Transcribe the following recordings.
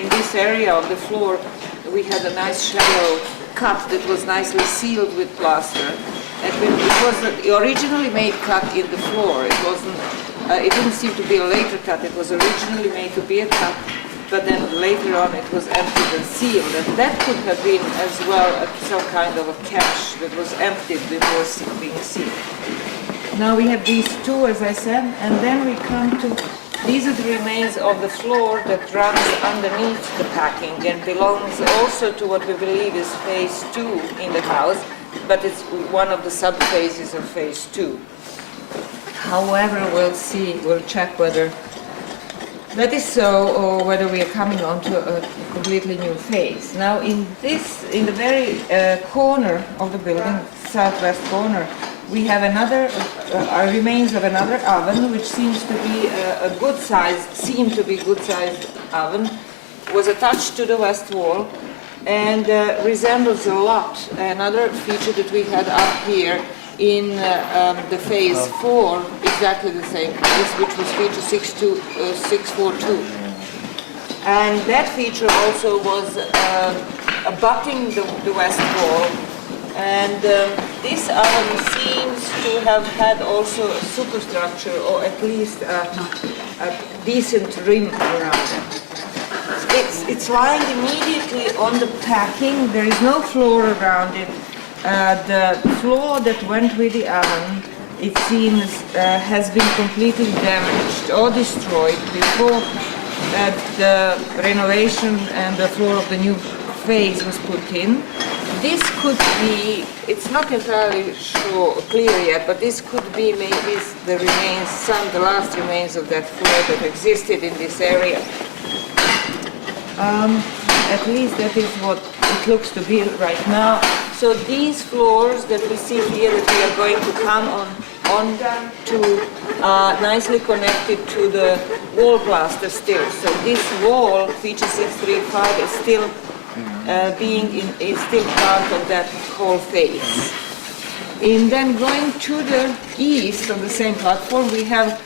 in this area of the floor, we had a nice shallow cut that was nicely sealed with plaster. And it was the originally made cut in the floor. It wasn't. It didn't seem to be a later cut. It was originally made to be a cut, but then later on it was emptied and sealed. And that could have been as well some kind of a cache that was emptied before being sealed. Now we have these two, as I said, and then we come to, these are the remains of the floor that runs underneath the packing and belongs also to what we believe is phase 2 in the house, but it's one of the sub-phases of phase 2. However, we'll see, we'll check whether that is so or whether we are coming on to a completely new phase. Now in the very corner of the building, southwest corner, we have another, remains of another oven, which seems to be a good size, good sized oven, was attached to the west wall and resembles a lot another feature that we had up here in the phase 4, exactly the same, which was feature 642. And that feature also was abutting the west wall. And this oven seems to have had also a superstructure, or at least a decent rim around it. It's lying immediately on the packing. There is no floor around it. The floor that went with the oven, it seems, has been completely damaged or destroyed before the renovation and the floor of the new phase was put in. This could be, it's not entirely clear yet, but this could be maybe the remains, the last remains of that floor that existed in this area. At least that is what it looks to be right now. So these floors that we see here that we are going to come on to nicely connected to the wall plaster still. So this wall, feature 635, is still is still part of that whole phase. And then going to the east on the same platform, we have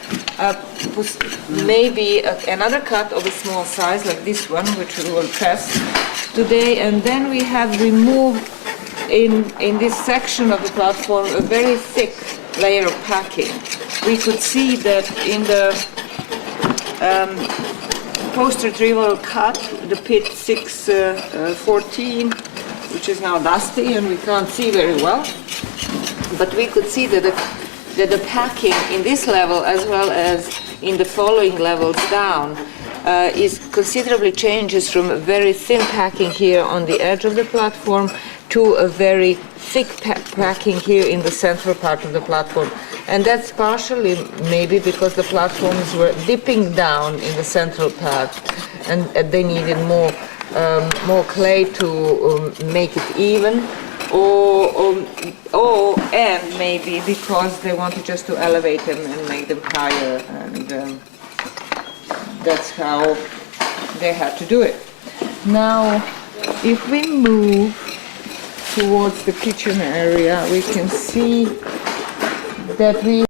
maybe another cut of a small size like this one, which we will test today. And then we have removed in this section of the platform a very thick layer of packing. We could see that in the post-retrieval cut, the pit 614, which is now dusty and we can't see very well, but we could see that the packing in this level as well as in the following levels down is considerably changes from a very thin packing here on the edge of the platform to a very thick packing here in the central part of the platform. And that's partially maybe because the platforms were dipping down in the central part and they needed more clay to make it even, and maybe because they wanted just to elevate them and make them higher, and that's how they had to do it. Now, if we move towards the kitchen area, we can see that we